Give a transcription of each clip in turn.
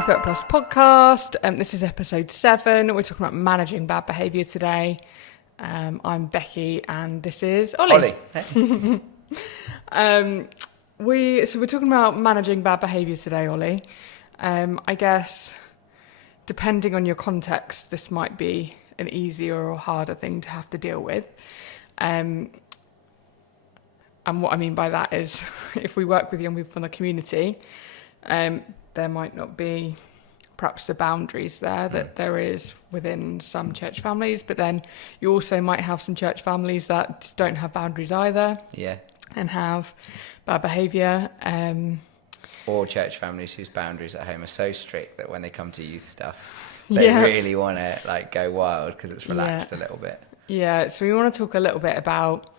Ywk Podcast. This is episode 7. We're talking about managing bad behaviour today. I'm Becky and this is Ollie. Hey. We're talking about managing bad behaviour today, Ollie. I guess depending on your context, this might be an easier or harder thing to have to deal with. And what I mean by that is if we work with young people from the community, there might not be perhaps the boundaries there that there is within some church families, but then you also might have some church families that just don't have boundaries either. Yeah. And have bad behaviour. Or church families whose boundaries at home are so strict that when they come to youth stuff, they really want to go wild because it's relaxed a little bit. Yeah, so we want to talk a little bit about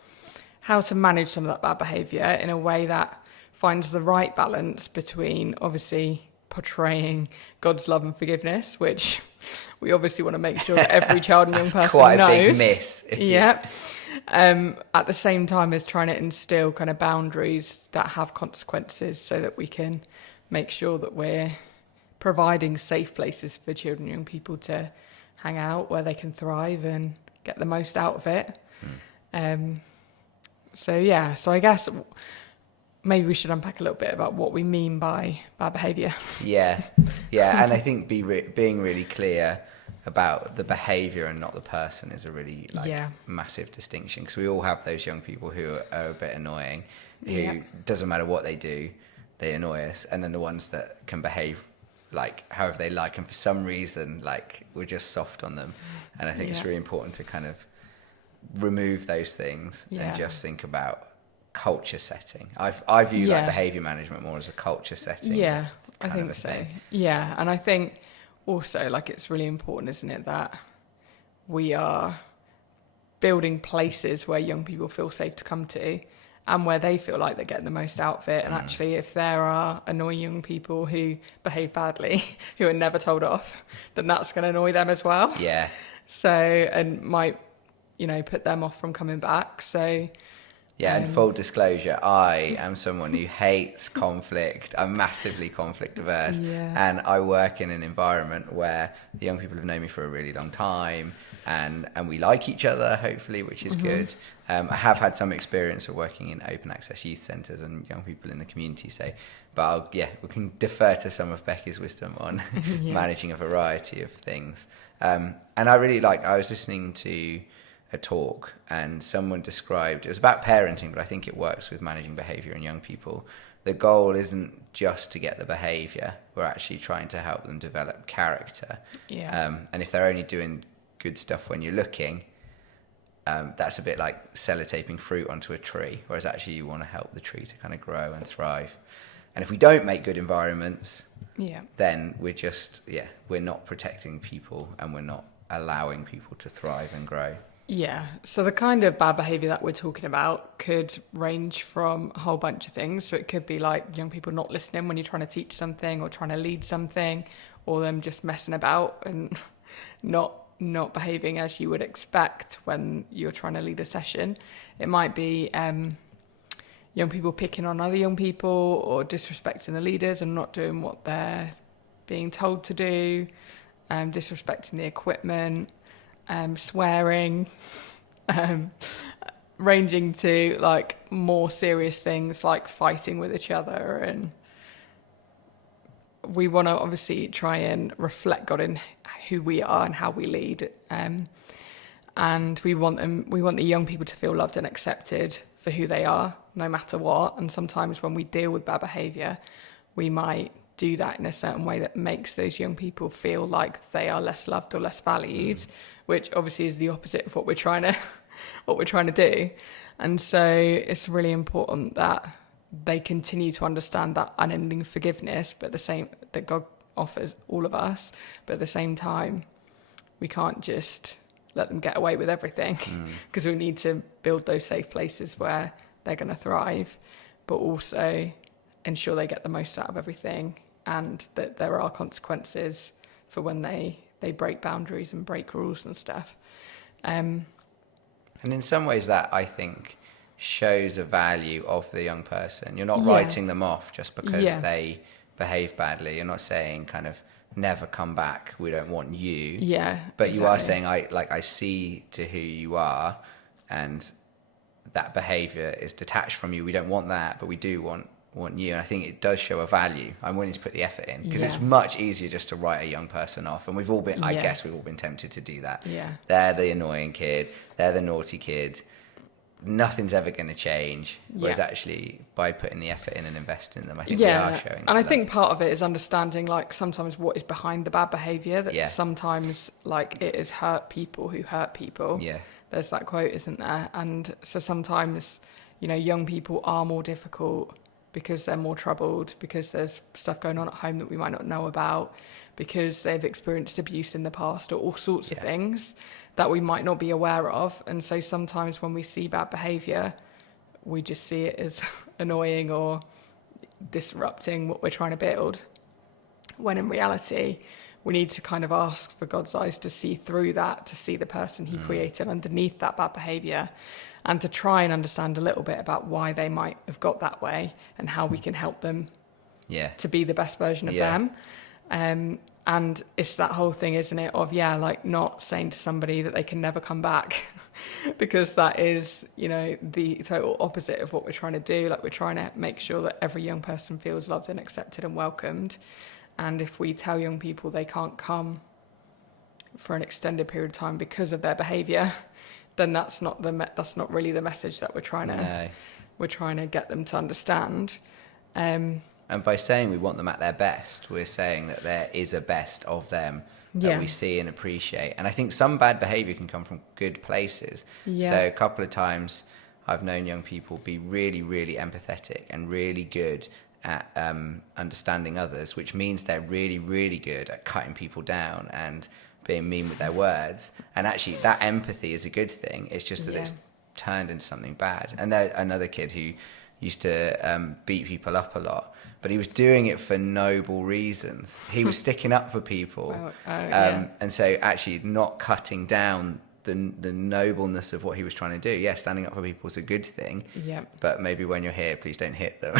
how to manage some of that bad behaviour in a way that finds the right balance between obviously portraying God's love and forgiveness, which we obviously want to make sure that every child and young person knows. Quite a big miss. At the same time as trying to instill kind of boundaries that have consequences so that we can make sure that we're providing safe places for children and young people to hang out where they can thrive and get the most out of it. So I guess maybe we should unpack a little bit about what we mean by bad behaviour. Yeah, and I think being really clear about the behaviour and not the person is a really massive distinction, because we all have those young people who are a bit annoying, who doesn't matter what they do, they annoy us, and then the ones that can behave however they like, and for some reason we're just soft on them. And I think it's really important to kind of remove those things and just think about culture setting. I view behaviour management more as a culture setting. Yeah, I think so. Yeah, and I think also it's really important, isn't it, that we are building places where young people feel safe to come to and where they feel like they're getting the most out of it. And actually, if there are annoying young people who behave badly, who are never told off, then that's going to annoy them as well. Yeah. So, and might, put them off from coming back. So, yeah, and full disclosure, I am someone who hates conflict. I'm massively conflict averse. Yeah. And I work in an environment where the young people have known me for a really long time, and we like each other, hopefully, which is good. I have had some experience of working in open access youth centres and young people in the community, but we can defer to some of Becky's wisdom on managing a variety of things. And I really I was listening to a talk and someone described, it was about parenting, but I think it works with managing behaviour in young people. The goal isn't just to get the behaviour, we're actually trying to help them develop character. And if they're only doing good stuff when you're looking, that's a bit like sellotaping fruit onto a tree, whereas actually you want to help the tree to kind of grow and thrive. And if we don't make good environments, then we're not protecting people and we're not allowing people to thrive and grow. Yeah, so the kind of bad behaviour that we're talking about could range from a whole bunch of things. So it could be young people not listening when you're trying to teach something or trying to lead something, or them just messing about and not behaving as you would expect when you're trying to lead a session. It might be young people picking on other young people or disrespecting the leaders and not doing what they're being told to do, disrespecting the equipment, swearing, ranging to more serious things like fighting with each other. And we want to obviously try and reflect God in who we are and how we lead. And we want the young people to feel loved and accepted for who they are, no matter what. And sometimes when we deal with bad behaviour, we might do that in a certain way that makes those young people feel like they are less loved or less valued, which obviously is the opposite of what we're trying to do. And so it's really important that they continue to understand that unending forgiveness, but that God offers all of us. But at the same time, we can't just let them get away with everything, because we need to build those safe places where they're going to thrive, but also ensure they get the most out of everything, and that there are consequences for when they break boundaries and break rules and stuff. And in some ways that, I think, shows a value of the young person. You're not writing them off just because they behave badly. You're not saying kind of, never come back. We don't want you. Yeah. But exactly. you are saying, I see to who you are, and that behaviour is detached from you. We don't want that, but we do want you. And I think it does show a value. I'm willing to put the effort in, because it's much easier just to write a young person off. And we've all been, I guess we've all been tempted to do that. Yeah. They're the annoying kid. They're the naughty kid. Nothing's ever going to change. Whereas actually, by putting the effort in and investing in them, I think we are showing. And I think part of it is understanding, like, sometimes what is behind the bad behaviour. That sometimes, like, it is hurt people who hurt people. Yeah. There's that quote, isn't there? And so sometimes, you know, young people are more difficult because they're more troubled, because there's stuff going on at home that we might not know about, because they've experienced abuse in the past, or all sorts of things that we might not be aware of. And so sometimes when we see bad behaviour, we just see it as annoying or disrupting what we're trying to build, when in reality we need to kind of ask for God's eyes to see through that, to see the person he created underneath that bad behaviour, and to try and understand a little bit about why they might have got that way and how we can help them to be the best version of them. And it's that whole thing, isn't it, of, like, not saying to somebody that they can never come back, because that is, you know, the total opposite of what we're trying to do. Like, we're trying to make sure that every young person feels loved and accepted and welcomed. And if we tell young people they can't come for an extended period of time because of their behaviour, then that's not really the message that we're trying to get them to understand. And by saying we want them at their best, we're saying that there is a best of them that we see and appreciate. And I think some bad behaviour can come from good places. So a couple of times I've known young people be really, really empathetic and really good at understanding others, which means they're really, really good at cutting people down and being mean with their words. And actually that empathy is a good thing. It's just that it's turned into something bad. And there's another kid who used to beat people up a lot, but he was doing it for noble reasons. He was sticking up for people. And so actually not cutting down the nobleness of what he was trying to do. Yeah, standing up for people is a good thing. Yeah. But maybe when you're here, please don't hit them.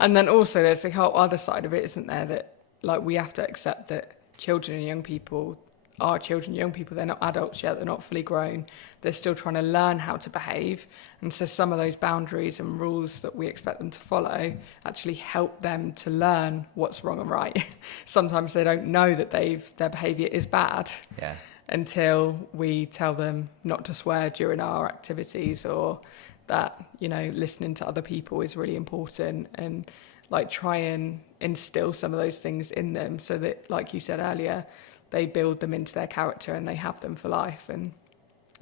And then also there's the whole other side of it, isn't there? That, like, we have to accept that children and young people are children and young people. They're not adults yet. They're not fully grown. They're still trying to learn how to behave. And so some of those boundaries and rules that we expect them to follow actually help them to learn what's wrong and right. Sometimes they don't know that their behaviour is bad. Yeah. Until we tell them not to swear during our activities, or that, you know, listening to other people is really important, and, like, try and instill some of those things in them so that, like you said earlier, they build them into their character and they have them for life. And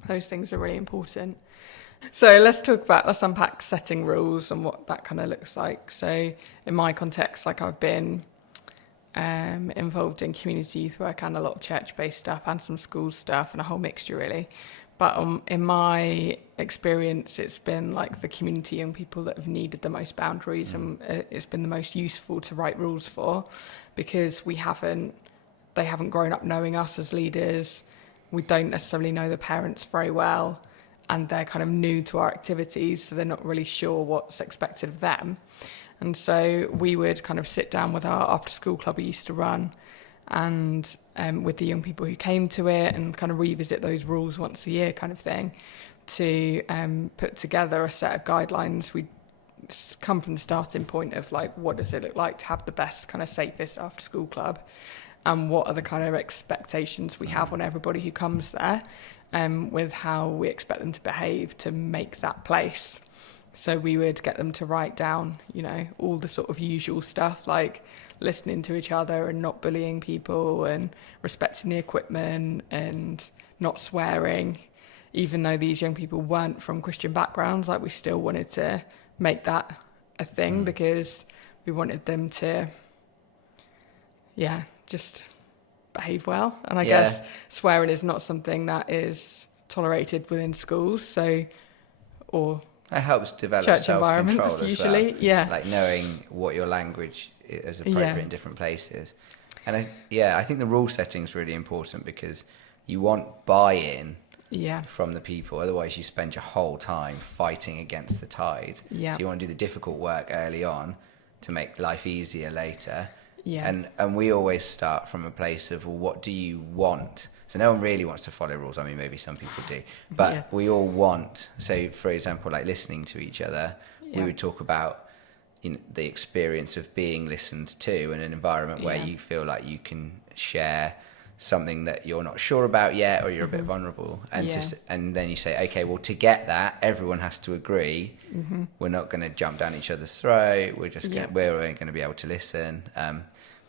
those things are really important. So let's unpack setting rules and what that kind of looks like. So in my context, like, I've been involved in community youth work and a lot of church-based stuff and some school stuff and a whole mixture, really. But in my experience, it's been like the community young people that have needed the most boundaries, and it's been the most useful to write rules for, because they haven't grown up knowing us as leaders. We don't necessarily know the parents very well, and they're kind of new to our activities, so they're not really sure what's expected of them. And so we would kind of sit down with our after-school club we used to run, and with the young people who came to it, and kind of revisit those rules once a year kind of thing, to put together a set of guidelines. We'd come from the starting point of, like, what does it look like to have the best, kind of safest after-school club, and what are the kind of expectations we have on everybody who comes there, with how we expect them to behave to make that place. So we would get them to write down, you know, all the sort of usual stuff, like listening to each other and not bullying people and respecting the equipment and not swearing. Even though these young people weren't from Christian backgrounds, like, we still wanted to make that a thing, because we wanted them to, just behave well. And I guess swearing is not something that is tolerated within schools, or it helps develop church self-control environments, as usually. well. Like, knowing what your language is appropriate in different places. And I think the rule setting is really important, because you want buy-in from the people. Otherwise, you spend your whole time fighting against the tide. So you want to do the difficult work early on to make life easier later. Yeah. And we always start from a place of, well, what do you want? So no one really wants to follow rules. I mean, maybe some people do, but we all want. So, for example, like listening to each other, we would talk about the experience of being listened to in an environment where you feel like you can share something that you're not sure about yet, or you're a bit vulnerable, and and then you say, okay, well, to get that, everyone has to agree. We're not going to jump down each other's throat. We're just we're only going to be able to listen.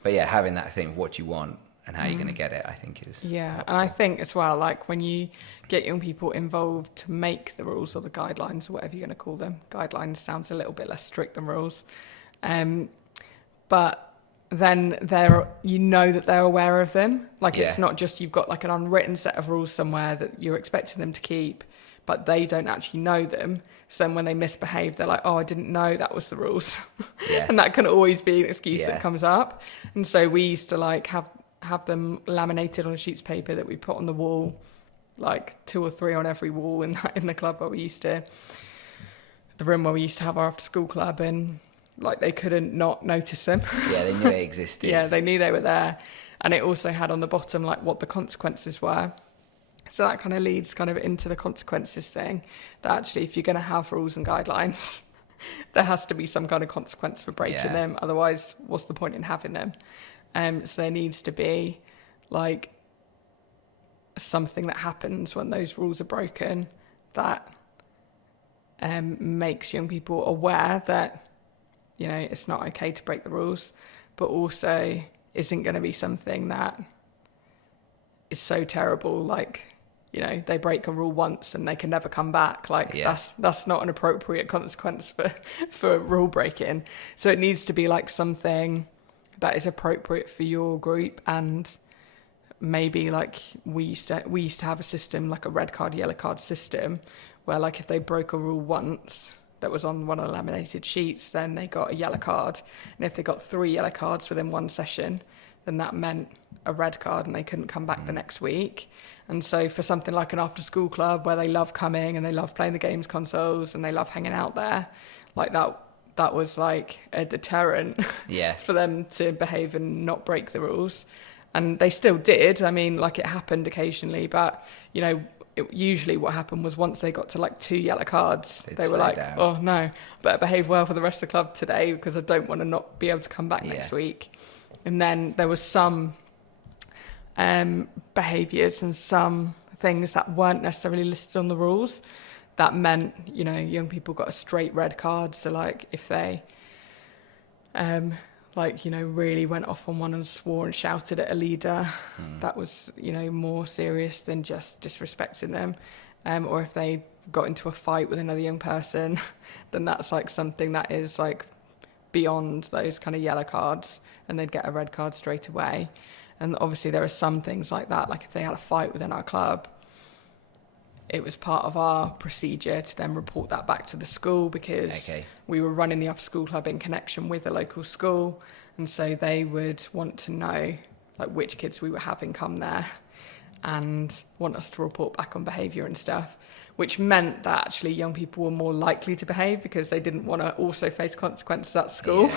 But yeah, having that thing, what you want and how you're going to get it, I think is and I think as well, like when you get young people involved to make the rules or the guidelines or whatever you're going to call them, guidelines sounds a little bit less strict than rules, but then that they're aware of them. Like it's not just you've got like an unwritten set of rules somewhere that you're expecting them to keep, but they don't actually know them. So then when they misbehave, they're like, oh, I didn't know that was the rules. And that can always be an excuse that comes up. And so we used to like have them laminated on sheets of paper that we put on the wall, like 2 or 3 on every wall in the club where the room where we used to have our after school club, and like they couldn't not notice them. Yeah, they knew it existed. Yeah, they knew they were there. And it also had on the bottom like what the consequences were. So that kind of leads kind of into the consequences thing, that actually if you're going to have rules and guidelines, there has to be some kind of consequence for breaking them. Otherwise, what's the point in having them? So there needs to be like something that happens when those rules are broken that makes young people aware that, it's not okay to break the rules, but also isn't going to be something that is so terrible, like, they break a rule once and they can never come back. Like that's not an appropriate consequence for rule breaking. So it needs to be like something that is appropriate for your group. And maybe like we used to have a system, like a red card, yellow card system, where like if they broke a rule once that was on one of the laminated sheets, then they got a yellow card. And if they got 3 yellow cards within one session, then that meant a red card and they couldn't come back the next week. And so for something like an after school club where they love coming and they love playing the games consoles and they love hanging out there, like that was like a deterrent for them to behave and not break the rules. And they still did. I mean, like it happened occasionally, but usually what happened was once they got to like 2 yellow cards, they were like, down. Oh no, better behave well for the rest of the club today because I don't want to not be able to come back next week. And then there was some behaviours and some things that weren't necessarily listed on the rules that meant, young people got a straight red card. So like if they, really went off on one and swore and shouted at a leader, that was, more serious than just disrespecting them. Or if they got into a fight with another young person, then that's like something that is like beyond those kind of yellow cards, and they'd get a red card straight away. And obviously there are some things like that, like if they had a fight within our club, it was part of our procedure to then report that back to the school, because we were running the after school club in connection with the local school, and so they would want to know like which kids we were having come there and want us to report back on behaviour and stuff, which meant that actually young people were more likely to behave because they didn't want to also face consequences at school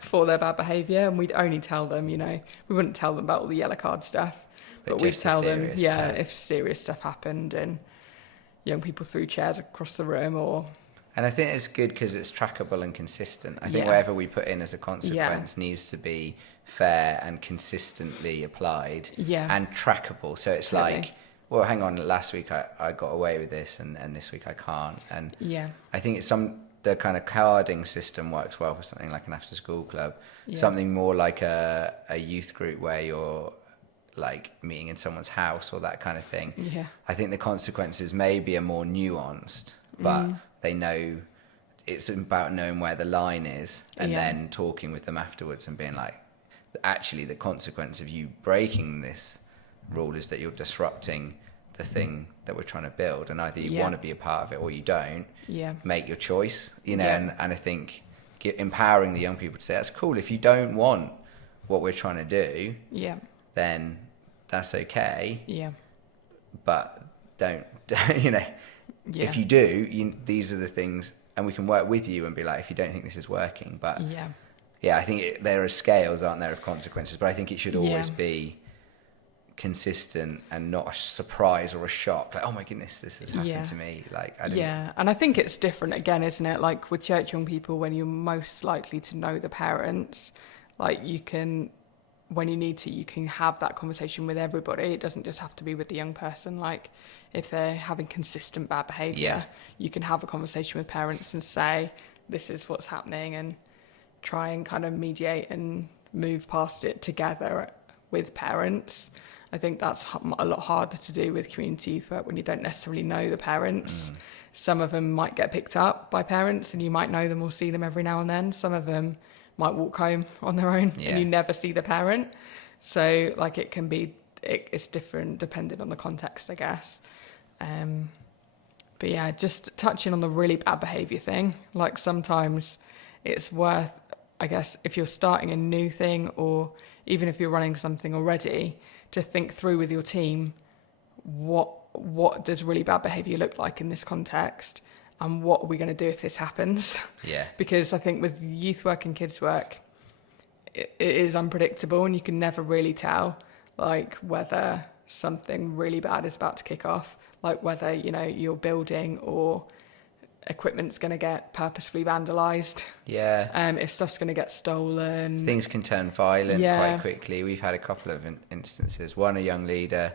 for their bad behaviour. And we'd only tell them, we wouldn't tell them about all the yellow card stuff, but we'd tell them, if serious stuff happened and young people threw chairs across the room or... And I think it's good because it's trackable and consistent. I think whatever we put in as a consequence needs to be fair and consistently applied and trackable. So it's like, well, hang on, last week I got away with this and this week I can't. And I think it's the kind of carding system works well for something like an after school club, something more like a youth group where you're like meeting in someone's house or that kind of thing. I think the consequences maybe are more nuanced, but they know it's about knowing where the line is and then talking with them afterwards and being like, actually the consequence of you breaking this rule is that you're disrupting the thing that we're trying to build, and either you want to be a part of it or you don't. Make your choice, and I think empowering the young people to say, that's cool, if you don't want what we're trying to do, then that's okay, but don't if you do, these are the things, and we can work with you and be like, if you don't think this is working, but I think there are scales, aren't there, of consequences, but I think it should always be consistent and not a surprise or a shock, like, oh my goodness, this has happened to me. Like, I didn't... and I think it's different again, isn't it? Like with church young people, when you're most likely to know the parents, like you can, when you need to, you can have that conversation with everybody. It doesn't just have to be with the young person. Like if they're having consistent bad behaviour, you can have a conversation with parents and say, this is what's happening, and try and kind of mediate and move past it together with parents. I think that's a lot harder to do with community youth work when you don't necessarily know the parents. Some of them might get picked up by parents and you might know them or see them every now and then. Some of them might walk home on their own and you never see the parent. So like it can be, it's different depending on the context, I guess. But yeah, just touching on the really bad behaviour thing, like sometimes it's worth, I guess, if you're starting a new thing or even if you're running something already, to think through with your team, what does really bad behaviour look like in this context, and what are we going to do if this happens? Yeah. Because I think with youth work and kids work, it is unpredictable, and you can never really tell, like whether something really bad is about to kick off, like whether your building or equipment's going to get purposefully vandalised. If stuff's going to get stolen. Things can turn violent quite quickly. We've had a couple of instances. One, a young leader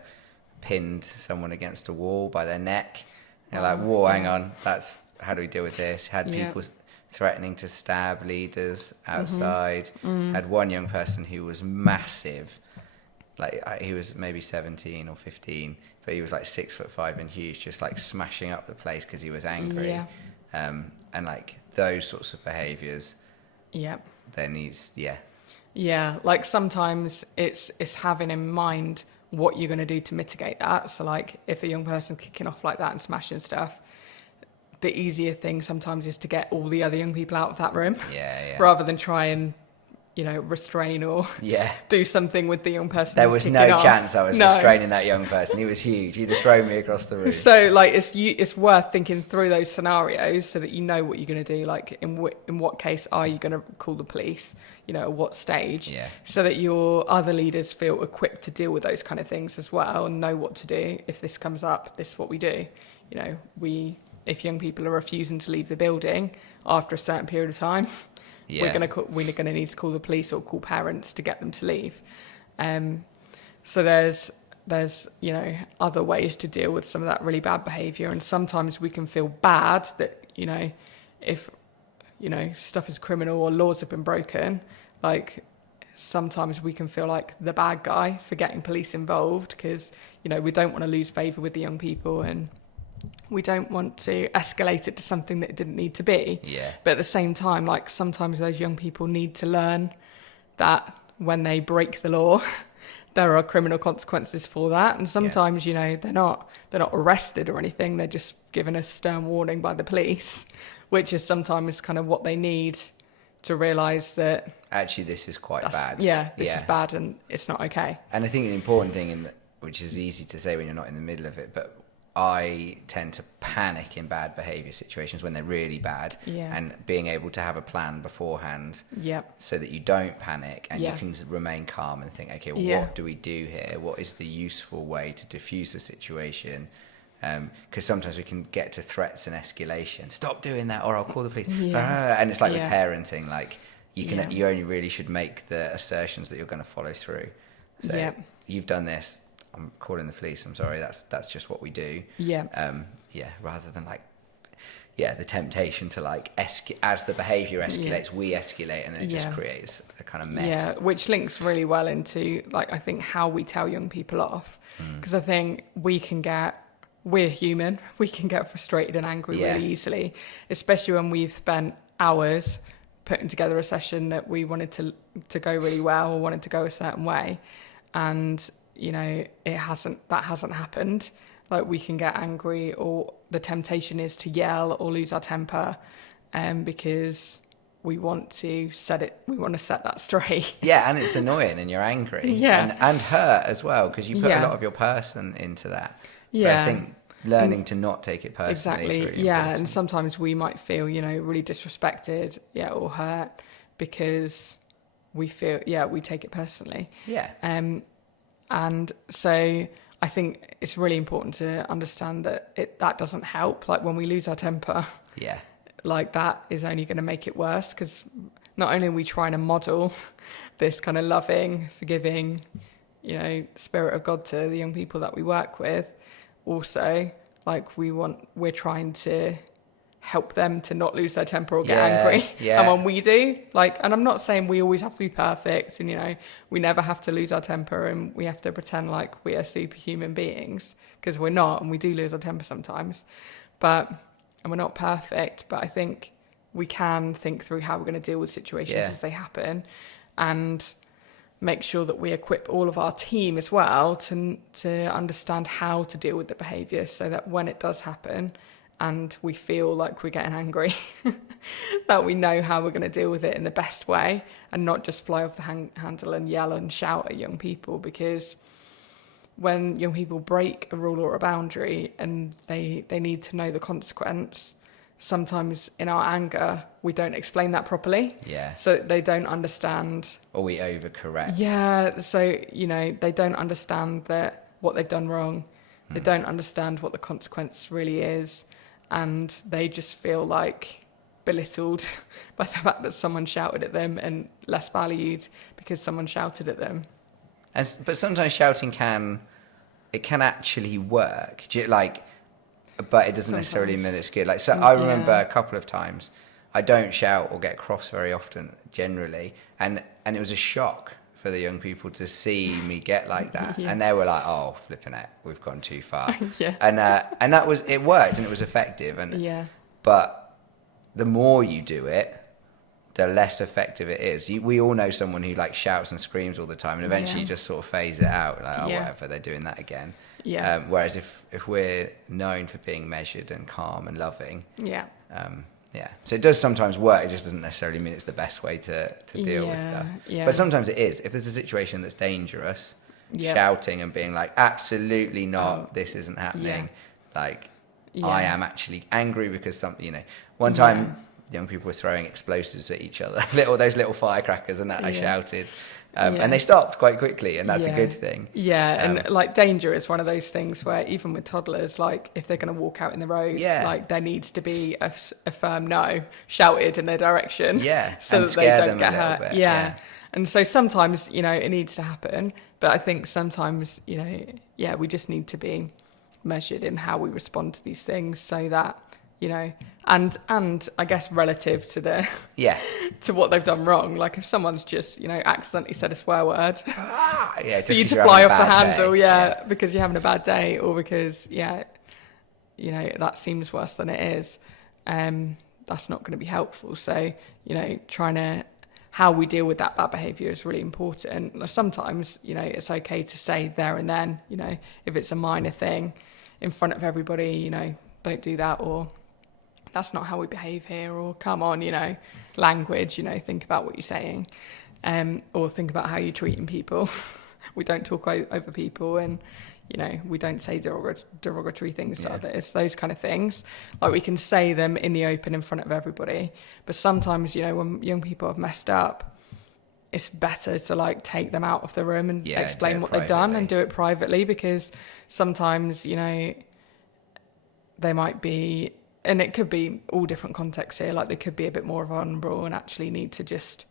pinned someone against a wall by their neck. They're like, whoa, hang on, how do we deal with this? Had people threatening to stab leaders outside. Had one young person who was massive. Like he was maybe 17 or 15, but he was like 6'5" and huge, just like smashing up the place because he was angry. And like those sorts of behaviours. There needs, like sometimes it's having in mind what you're going to do to mitigate that. So like if a young person's kicking off like that and smashing stuff, the easier thing sometimes is to get all the other young people out of that room. Rather than try and restrain or do something with the young person. There was no chance I was restraining that young person. He was huge. He'd have thrown me across the room. So like it's worth thinking through those scenarios so that you know what you're going to do. Like in what case are you going to call the police? At what stage? So that your other leaders feel equipped to deal with those kind of things as well and know what to do if this comes up. This is what we do. If young people are refusing to leave the building after a certain period of time, we're going to need to call the police or call parents to get them to leave. So there's other ways to deal with some of that really bad behaviour, and sometimes we can feel bad that if stuff is criminal or laws have been broken, like sometimes we can feel like the bad guy for getting police involved because we don't want to lose favour with the young people and we don't want to escalate it to something that it didn't need to be. But at the same time, like sometimes those young people need to learn that when they break the law, there are criminal consequences for that. And sometimes, they're not arrested or anything. They're just given a stern warning by the police, which is sometimes kind of what they need to realise that actually this is quite bad. This is bad and it's not okay. And I think the important thing, which is easy to say when you're not in the middle of it, but I tend to panic in bad behaviour situations when they're really bad, and being able to have a plan beforehand so that you don't panic and you can remain calm and think, okay, what do we do here? What is the useful way to diffuse the situation? Because sometimes we can get to threats and escalation. Stop doing that or I'll call the police. And it's like with parenting, like you only really should make the assertions that you're going to follow through. So you've done this, I'm calling the police, I'm sorry, that's just what we do. Rather than the temptation to as the behaviour escalates, we escalate, and it just creates a kind of mess. Which links really well into I think how we tell young people off, because I think we're human, we can get frustrated and angry really easily, especially when we've spent hours putting together a session that we wanted to go really well or wanted to go a certain way, and that hasn't happened. Like we can get angry, or the temptation is to yell or lose our temper, because we want to set that straight. And it's annoying and you're angry. And hurt as well, because you put a lot of your person into that. But I think learning to not take it personally is really important. And sometimes we might feel really disrespected or hurt, because we take it personally. Yeah. And so I think it's really important to understand that that doesn't help. Like when we lose our temper, like that is only going to make it worse, because not only are we trying to model this kind of loving, forgiving, spirit of God to the young people that we work with, also like we're trying to help them to not lose their temper or get angry. And when we do, and I'm not saying we always have to be perfect and, we never have to lose our temper and we have to pretend like we are superhuman beings, because we're not, and we do lose our temper sometimes, and we're not perfect. But I think we can think through how we're going to deal with situations as they happen, and make sure that we equip all of our team as well to understand how to deal with the behaviour, so that when it does happen and we feel like we're getting angry, that we know how we're going to deal with it in the best way, and not just fly off the handle and yell and shout at young people. Because when young people break a rule or a boundary and they need to know the consequence, sometimes in our anger we don't explain that properly. So they don't understand, or we overcorrect. So they don't understand that what they've done wrong. They don't understand what the consequence really is, and they just feel like belittled by the fact that someone shouted at them, and less valued because someone shouted at them. But sometimes shouting can actually work. But it doesn't necessarily mean it's good. I remember a couple of times, I don't shout or get cross very often generally, and it was a shock for the young people to see me get like that. And they were like, oh, flipping it, we've gone too far. And it worked, and it was effective. But the more you do it, the less effective it is. We all know someone who shouts and screams all the time, and eventually you just sort of phase it out, whatever, they're doing that again. Whereas if we're known for being measured and calm and loving, so it does sometimes work. It just doesn't necessarily mean it's the best way to deal with stuff. But sometimes it is. If there's a situation that's dangerous, shouting and being like, absolutely not, this isn't happening. I am actually angry because something, one time young people were throwing explosives at each other, those little firecrackers, and that I shouted. And they stopped quite quickly, and that's a good thing. And danger is one of those things where even with toddlers, if they're going to walk out in the road, there needs to be a firm no shouted in their direction, so that they don't get hurt. And so sometimes it needs to happen, but I think sometimes we just need to be measured in how we respond to these things, so that and I guess relative to to what they've done wrong. If someone's just accidentally said a swear word, for you to fly off the handle, because you're having a bad day, or because that seems worse than it is, that's not going to be helpful. So how we deal with that bad behaviour is really important. Sometimes it's okay to say there and then, if it's a minor thing in front of everybody, don't do that, or that's not how we behave here, or come on, language, think about what you're saying, or think about how you're treating people. We don't talk over people, and we don't say derogatory things to others, those kind of things. We can say them in the open in front of everybody, but sometimes when young people have messed up, it's better to take them out of the room and explain what they've done, and do it privately, because sometimes they might be, and it could be all different contexts here, they could be a bit more vulnerable and actually need to just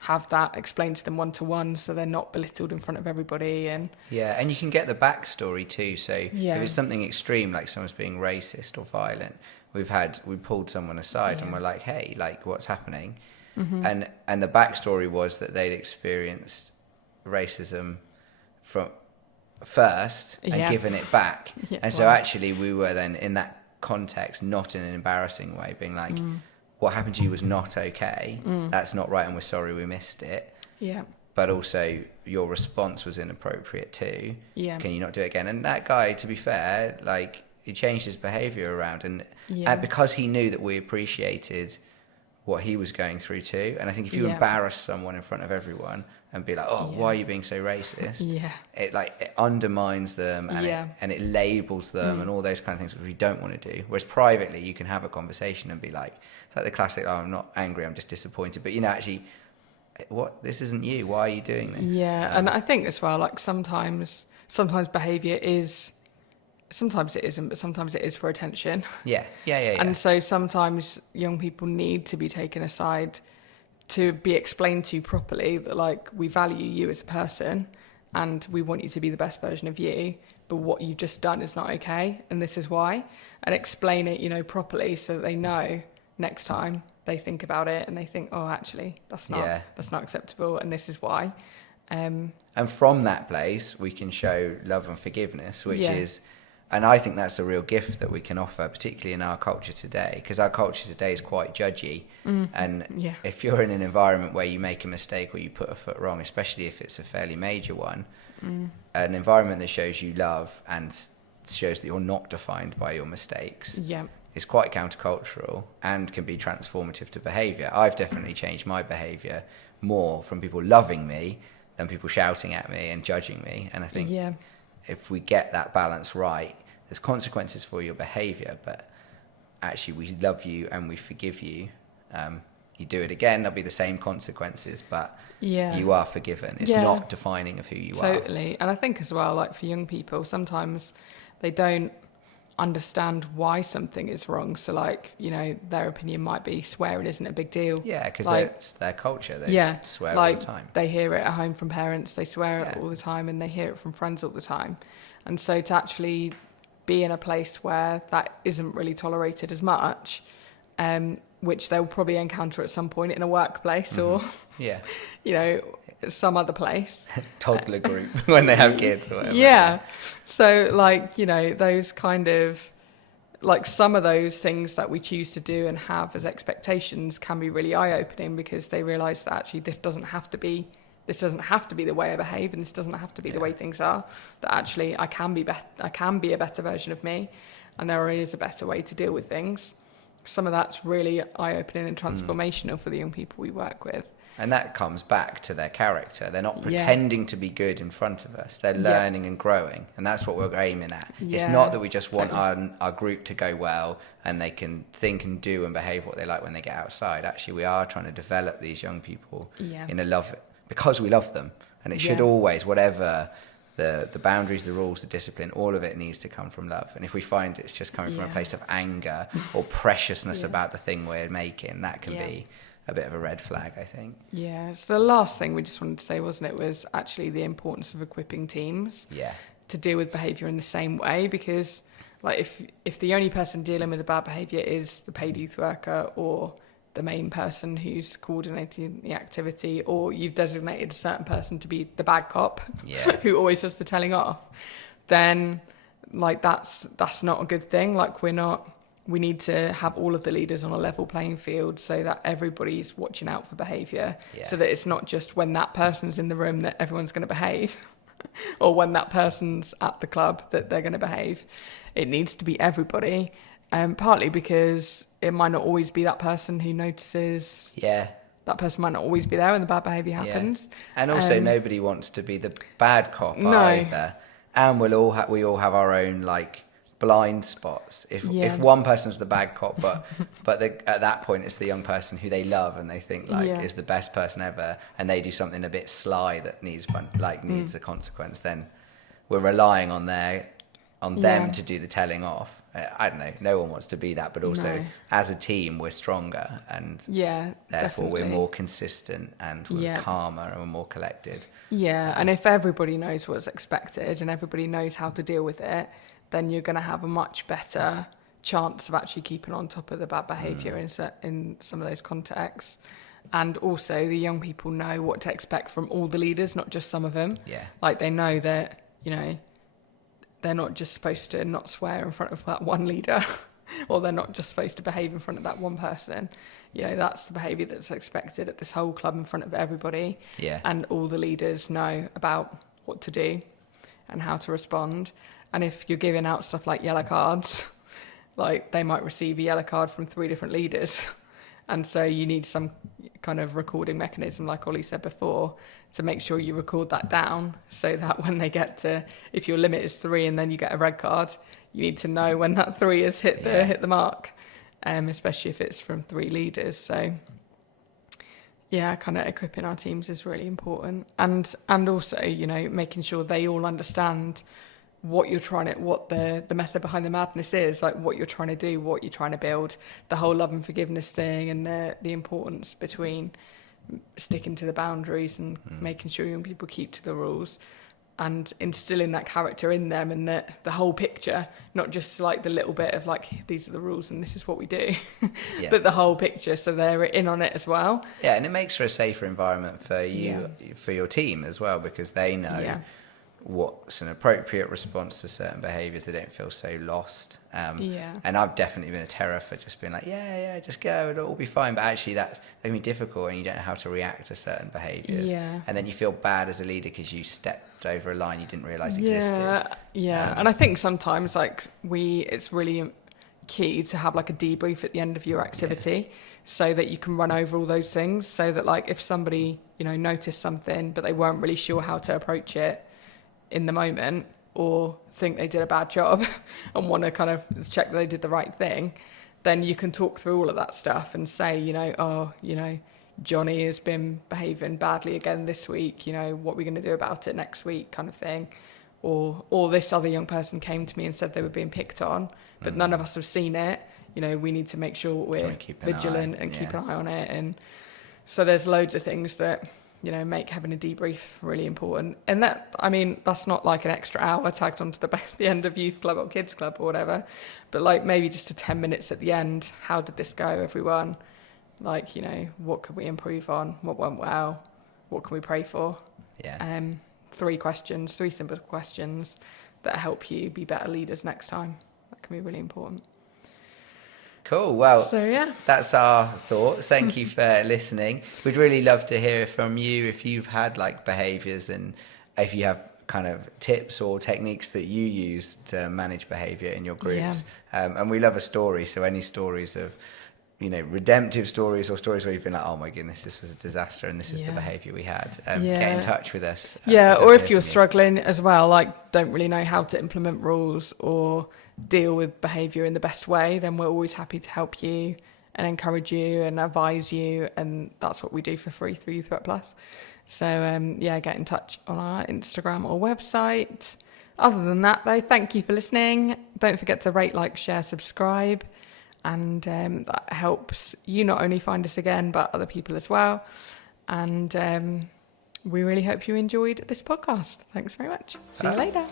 have that explained to them one-to-one, so they're not belittled in front of everybody. And and you can get the backstory too. So if it's something extreme, like someone's being racist or violent, we pulled someone aside and we're like, hey, what's happening? And the backstory was that they'd experienced racism from first and given it back. And so actually we were then in that context, not in an embarrassing way, being like, what happened to you was not okay, that's not right, and we're sorry we missed it, but also your response was inappropriate too, can you not do it again? And that guy, to be fair, he changed his behaviour around, and because he knew that we appreciated what he was going through too. And I think if you embarrass someone in front of everyone and be like, oh, why are you being so racist? It undermines them, and it labels them and all those kind of things, which we don't want to do. Whereas privately, you can have a conversation and be like, it's like the classic, oh, I'm not angry, I'm just disappointed. But actually, what, this isn't you, why are you doing this? Yeah, and I think as well, like sometimes behaviour is, sometimes it isn't, but sometimes it is for attention. Yeah. And so sometimes young people need to be taken aside to be explained to properly that, like, we value you as a person and we want you to be the best version of you, but what you've just done is not okay, and this is why. And explain it, you know, properly, so that they know next time they think about it and they think, oh, actually, that's not acceptable, and this is why. And from that place, we can show love and forgiveness, which is, and I think that's a real gift that we can offer, particularly in our culture today, because our culture today is quite judgy. And if you're in an environment where you make a mistake or you put a foot wrong, especially if it's a fairly major one, an environment that shows you love and shows that you're not defined by your mistakes is quite countercultural and can be transformative to behaviour. I've definitely changed my behaviour more from people loving me than people shouting at me and judging me. And I think if we get that balance right, there's consequences for your behaviour, but actually we love you and we forgive you. You do it again, there'll be the same consequences, but you are forgiven. It's not defining of who you are. Totally. And I think as well, like for young people, sometimes they don't understand why something is wrong. So, like, you know, their opinion might be swearing isn't a big deal. Yeah, because like, it's their culture. They swear like, all the time. They hear it at home from parents, they swear it all the time, and they hear it from friends all the time. And so to actually be in a place where that isn't really tolerated as much, which they'll probably encounter at some point in a workplace or, you know, some other place. Toddler group when they have kids or whatever. Yeah. So, like, you know, those kind of, like, some of those things that we choose to do and have as expectations can be really eye-opening, because they realise that actually this doesn't have to be the way I behave, and this doesn't have to be the way things are. That actually I can be a better version of me, and there is a better way to deal with things. Some of that's really eye-opening and transformational for the young people we work with. And that comes back to their character. They're not pretending to be good in front of us. They're learning and growing. And that's what we're aiming at. It's not that we just want our group to go well and they can think and do and behave what they like when they get outside. Actually, we are trying to develop these young people in a love, because we love them. And it should always, whatever the boundaries, the rules, the discipline, all of it needs to come from love. And if we find it's just coming from a place of anger or preciousness about the thing we're making, that can be a bit of a red flag, I think. Yeah, so the last thing we just wanted to say, wasn't it, was actually the importance of equipping teams to deal with behaviour in the same way, because, like, if the only person dealing with the bad behaviour is the paid youth worker or the main person who's coordinating the activity, or you've designated a certain person to be the bad cop who always does the telling off, then, like, that's not a good thing. Like, we need to have all of the leaders on a level playing field so that everybody's watching out for behaviour, so that it's not just when that person's in the room that everyone's going to behave or when that person's at the club that they're going to behave. It needs to be everybody, partly because it might not always be that person who notices. That person might not always be there when the bad behaviour happens. And also nobody wants to be the bad cop either. And we all have our own, like, blind spots. If one person's the bad cop, but at that point it's the young person who they love and they think is the best person ever, and they do something a bit sly that needs a consequence, then we're relying on them to do the telling off. I don't know, no one wants to be that, but also as a team we're stronger, and therefore we're more consistent and we're calmer and we're more collected. And if everybody knows what's expected and everybody knows how to deal with it, then you're going to have a much better chance of actually keeping on top of the bad behaviour in some of those contexts. And also the young people know what to expect from all the leaders, not just some of them. Like, they know that, you know, they're not just supposed to not swear in front of that one leader or they're not just supposed to behave in front of that one person. You know, that's the behaviour that's expected at this whole club in front of everybody. And all the leaders know about what to do and how to respond. And if you're giving out stuff like yellow cards, like, they might receive a yellow card from 3 different leaders. And so you need some kind of recording mechanism, like Ollie said before, to make sure you record that down, so that when they get to, if your limit is 3 and then you get a red card, you need to know when that 3 has hit the mark, especially if it's from 3 leaders. So, kind of equipping our teams is really important, and also, you know, making sure they all understand what the method behind the madness is, like what you're trying to do, what you're trying to build, the whole love and forgiveness thing, and the importance between sticking to the boundaries and making sure young people keep to the rules, and instilling that character in them, and the whole picture, not just like the little bit of like, these are the rules and this is what we do, but the whole picture, so they're in on it as well. Yeah, and it makes for a safer environment for you, for your team as well, because they know what's an appropriate response to certain behaviours. They don't feel so lost. And I've definitely been a terror for just being like, just go, it'll all be fine. But actually that can be difficult, and you don't know how to react to certain behaviours. And then you feel bad as a leader because you stepped over a line you didn't realise existed. And I think sometimes like it's really key to have like a debrief at the end of your activity, so that you can run over all those things, so that like if somebody, you know, noticed something but they weren't really sure how to approach it in the moment, or think they did a bad job and want to kind of check that they did the right thing, then you can talk through all of that stuff and say, you know, Johnny has been behaving badly again this week, you know, what are we going to do about it next week, kind of thing. Or this other young person came to me and said they were being picked on, but none of us have seen it. You know, we need to make sure we're vigilant and keep an eye on it. And so there's loads of things that, you know, make having a debrief really important. And that, I mean, that's not like an extra hour tagged onto the end of youth club or kids club or whatever, but like maybe just a 10 minutes at the end. How did this go, everyone? Like, you know, what could we improve on? What went well? What can we pray for? 3 simple questions that help you be better leaders next time. That can be really important. Cool. Well, so, that's our thoughts. Thank you for listening. We'd really love to hear from you if you've had like behaviours, and if you have kind of tips or techniques that you use to manage behaviour in your groups. And we love a story. So any stories of, you know, redemptive stories, or stories where you've been like, oh my goodness, this was a disaster and this is the behaviour we had. Get in touch with us. Or if you're struggling as well, like don't really know how to implement rules or deal with behaviour in the best way, then we're always happy to help you and encourage you and advise you, and that's what we do for free through Ywk Plus. So get in touch on our Instagram or website. Other than that though, thank you for listening. Don't forget to rate, like, share, subscribe, and that helps you not only find us again but other people as well. And we really hope you enjoyed this podcast. Thanks very much. See you later.